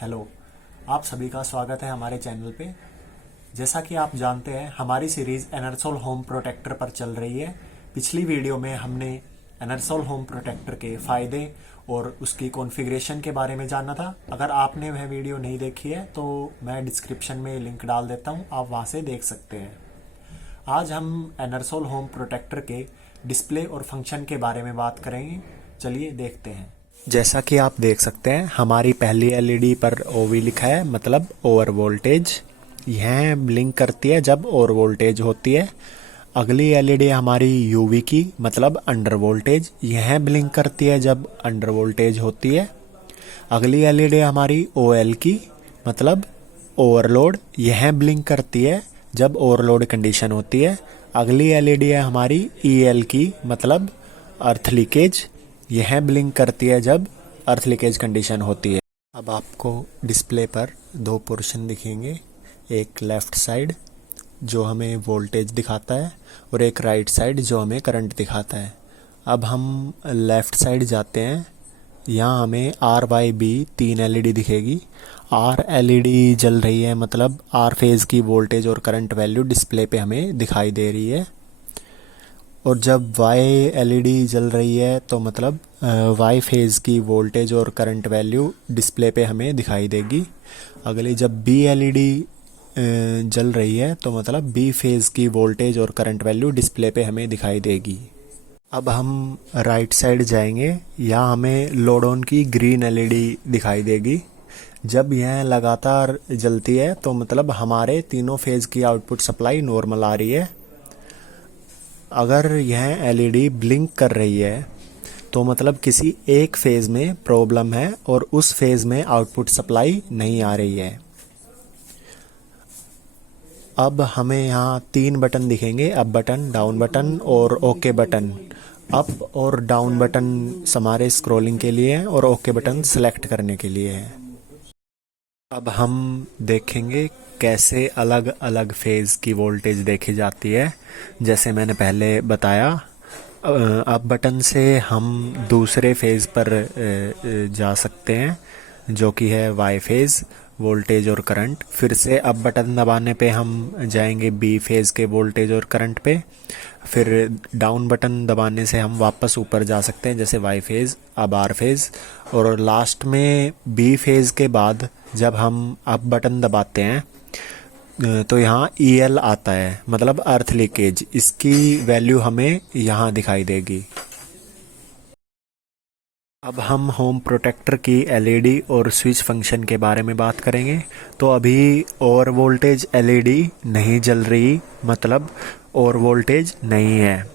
Hello, आप सभी का स्वागत है हमारे चैनल पे। जैसा कि आप जानते हैं, हमारी सीरीज़ एनरसोल होम प्रोटेक्टर पर चल रही है। पिछली वीडियो में हमने एनरसोल होम प्रोटेक्टर के फ़ायदे और उसकी कॉन्फ़िगरेशन के बारे में जाना था। अगर आपने वह वीडियो नहीं देखी है तो मैं डिस्क्रिप्शन में लिंक डाल देता हूँ, आप वहाँ से देख सकते हैं। आज हम एनरसोल होम प्रोटेक्टर के डिस्प्ले और फंक्शन के बारे में बात करेंगे। चलिए देखते हैं। जैसा कि आप देख सकते हैं, हमारी पहली एलईडी पर ओवी लिखा है, मतलब ओवर वोल्टेज। यह ब्लिंक करती है जब ओवर वोल्टेज होती है। अगली एलईडी हमारी यूवी की, मतलब अंडर वोल्टेज। यह ब्लिंक करती है जब अंडर वोल्टेज होती है। अगली एलईडी हमारी ओएल की, मतलब ओवरलोड। यह ब्लिंक करती है जब ओवरलोड कंडीशन होती है। अगली एलईडी है हमारी ईएल की, मतलब अर्थ लीकेज। यह ब्लिंक करती है जब अर्थ लीकेज कंडीशन होती है। अब आपको डिस्प्ले पर दो पोर्शन दिखेंगे, एक लेफ़्ट साइड जो हमें वोल्टेज दिखाता है और एक राइट साइड जो हमें करंट दिखाता है। अब हम लेफ़्ट साइड जाते हैं। यहाँ हमें आर वाई बी 3 एलईडी दिखेगी। आर एलईडी जल रही है, मतलब आर फेज़ की वोल्टेज और करंट वैल्यू डिस्प्ले पे हमें दिखाई दे रही है। और जब वाई एलईडी जल रही है तो मतलब वाई फेज़ की वोल्टेज और करंट वैल्यू डिस्प्ले पे हमें दिखाई देगी। अगली जब बी एलईडी जल रही है तो मतलब बी फेज़ की वोल्टेज और करंट वैल्यू डिस्प्ले पे हमें दिखाई देगी। अब हम राइट साइड जाएंगे। यहाँ हमें लोड ऑन की ग्रीन एलईडी दिखाई देगी। जब यह लगातार जलती है तो मतलब हमारे तीनों फेज़ की आउटपुट सप्लाई नॉर्मल आ रही है। अगर यह एलईडी ब्लिंक कर रही है तो मतलब किसी एक फेज़ में प्रॉब्लम है और उस फेज़ में आउटपुट सप्लाई नहीं आ रही है। अब हमें यहाँ 3 बटन दिखेंगे, अप बटन, डाउन बटन और ओके बटन। अप और डाउन बटन हमारे स्क्रॉलिंग के लिए है और ओके बटन सेलेक्ट करने के लिए है। अब हम देखेंगे कैसे अलग अलग फेज़ की वोल्टेज देखी जाती है। जैसे मैंने पहले बताया, अप बटन से हम दूसरे फेज़ पर जा सकते हैं, जो कि है वाई फेज़ वोल्टेज और करंट। फिर से अप बटन दबाने पे हम जाएंगे बी फेज़ के वोल्टेज और करंट पे। फिर डाउन बटन दबाने से हम वापस ऊपर जा सकते हैं, जैसे वाई फेज़, अब आर फेज़। और लास्ट में बी फेज़ के बाद जब हम अप बटन दबाते हैं तो यहाँ ईएल आता है, मतलब अर्थ लीकेज। इसकी वैल्यू हमें यहाँ दिखाई देगी। अब हम होम प्रोटेक्टर की एलईडी और स्विच फंक्शन के बारे में बात करेंगे। तो अभी ओवर वोल्टेज एलईडी नहीं जल रही, मतलब ओवर वोल्टेज नहीं है।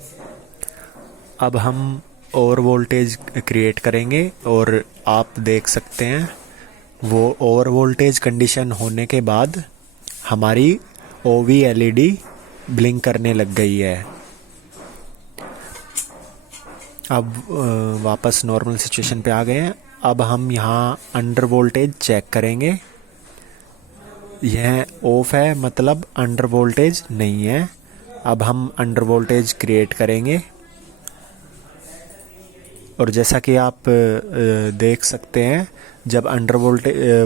अब हम ओवर वोल्टेज क्रिएट करेंगे और आप देख सकते हैं वो ओवर वोल्टेज कंडीशन होने के बाद हमारी ओवी एलईडी ब्लिंक करने लग गई है। अब वापस नॉर्मल सिचुएशन पे आ गए हैं। अब हम यहाँ अंडर वोल्टेज चेक करेंगे। यह ऑफ है, मतलब अंडर वोल्टेज नहीं है। अब हम अंडर वोल्टेज क्रिएट करेंगे और जैसा कि आप देख सकते हैं, जब अंडर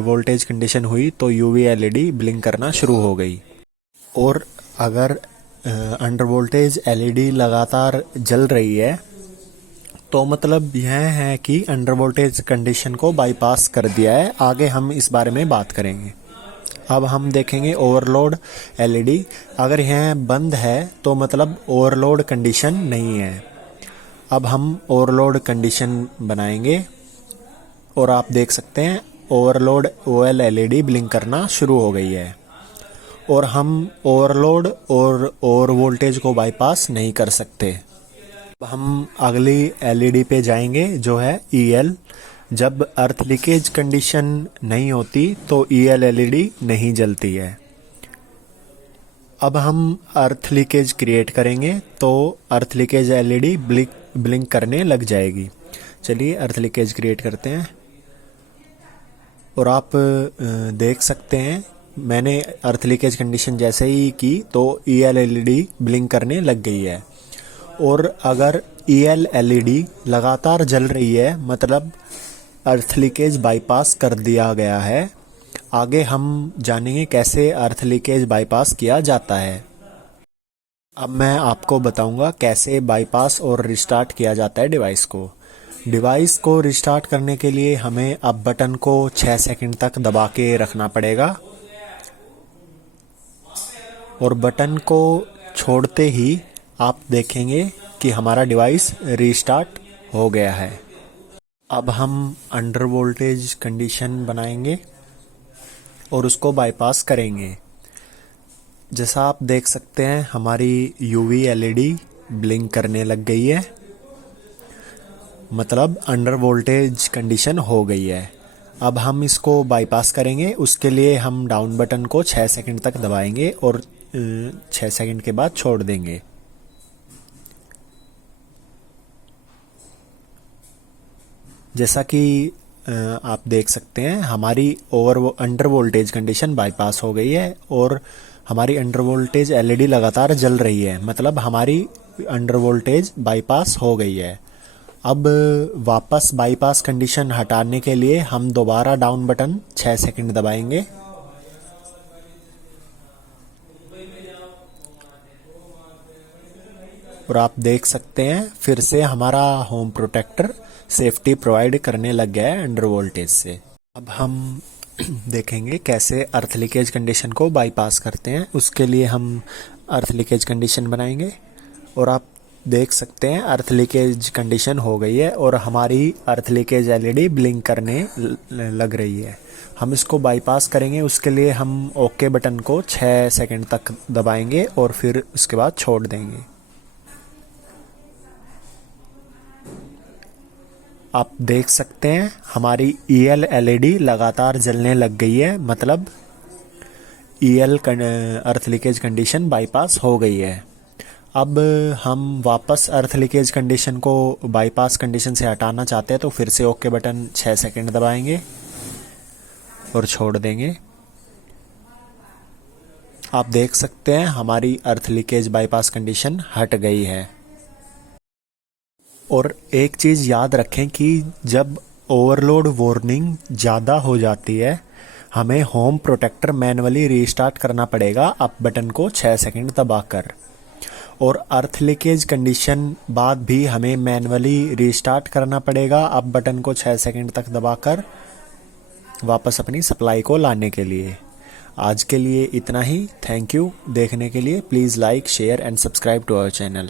वोल्टेज कंडीशन हुई तो यूवी एलईडी ब्लिंक करना शुरू हो गई। और अगर अंडर वोल्टेज एलईडी लगातार जल रही है तो मतलब यह है कि अंडर वोल्टेज कंडीशन को बाईपास कर दिया है। आगे हम इस बारे में बात करेंगे। अब हम देखेंगे ओवरलोड एलईडी। अगर यह बंद है तो मतलब ओवरलोड कंडीशन नहीं है। अब हम ओवरलोड कंडीशन बनाएंगे और आप देख सकते हैं ओवरलोड ओएल एलईडी ब्लिंक करना शुरू हो गई है। और हम ओवरलोड और ओवर वोल्टेज को बाईपास नहीं कर सकते। अब हम अगली एलईडी पे जाएंगे, जो है ईएल। जब अर्थ लीकेज कंडीशन नहीं होती तो ईएल एलईडी नहीं जलती है। अब हम अर्थ लीकेज क्रिएट करेंगे तो अर्थ लीकेज एलईडी ब्लिंक करने लग जाएगी। चलिए अर्थ लीकेज क्रिएट करते हैं और आप देख सकते हैं मैंने अर्थ लीकेज कंडीशन जैसे ही की तो ईएल एलईडी ब्लिंक करने लग गई है। और अगर ईएल एलईडी लगातार जल रही है, मतलब अर्थ लीकेज बाईपास कर दिया गया है, आगे हम जानेंगे कैसे अर्थ लीकेज बाईपास किया जाता है। अब मैं आपको बताऊंगा कैसे बाईपास और रिस्टार्ट किया जाता है डिवाइस को। डिवाइस को रिस्टार्ट करने के लिए हमें अब बटन को 6 सेकंड तक दबा के रखना पड़ेगा और बटन को छोड़ते ही आप देखेंगे कि हमारा डिवाइस रिस्टार्ट हो गया है। अब हम अंडर वोल्टेज कंडीशन बनाएंगे और उसको बाईपास करेंगे। जैसा आप देख सकते हैं हमारी यूवी एलईडी ब्लिंक करने लग गई है, मतलब अंडर वोल्टेज कंडीशन हो गई है। अब हम इसको बाईपास करेंगे, उसके लिए हम डाउन बटन को 6 सेकंड तक दबाएंगे और 6 सेकंड के बाद छोड़ देंगे। जैसा कि आप देख सकते हैं हमारी अंडर वोल्टेज कंडीशन बाईपास हो गई है और हमारी अंडर वोल्टेज एलईडी लगातार जल रही है, मतलब हमारी अंडर वोल्टेज बाईपास हो गई है। अब वापस बाईपास कंडीशन हटाने के लिए हम दोबारा डाउन बटन 6 सेकंड दबाएंगे और आप देख सकते हैं फिर से हमारा होम प्रोटेक्टर सेफ्टी प्रोवाइड करने लग गया है अंडर वोल्टेज से। अब हम देखेंगे कैसे अर्थ लीकेज कंडीशन को बाईपास करते हैं। उसके लिए हम अर्थ लीकेज कंडीशन बनाएंगे और आप देख सकते हैं अर्थ लीकेज कंडीशन हो गई है और हमारी अर्थ लीकेज एलईडी ब्लिंक करने लग रही है। हम इसको बाईपास करेंगे, उसके लिए हम ओके बटन को 6 सेकंड तक दबाएंगे और फिर उसके बाद छोड़ देंगे। आप देख सकते हैं हमारी ईएल एलईडी लगातार जलने लग गई है, मतलब ईएल अर्थ लीकेज कंडीशन बाईपास हो गई है। अब हम वापस अर्थ लीकेज कंडीशन को बाईपास कंडीशन से हटाना चाहते हैं तो फिर से ओके बटन 6 सेकंड दबाएंगे और छोड़ देंगे। आप देख सकते हैं हमारी अर्थ लीकेज बाईपास कंडीशन हट गई है। और एक चीज़ याद रखें कि जब ओवरलोड वार्निंग ज़्यादा हो जाती है हमें होम प्रोटेक्टर मैन्युअली रीस्टार्ट करना पड़ेगा अप बटन को 6 सेकंड दबाकर, और अर्थ लीकेज कंडीशन बाद भी हमें मैन्युअली रीस्टार्ट करना पड़ेगा अप बटन को 6 सेकंड तक दबाकर वापस अपनी सप्लाई को लाने के लिए। आज के लिए इतना ही। थैंक यू देखने के लिए। Please like share and subscribe to our channel.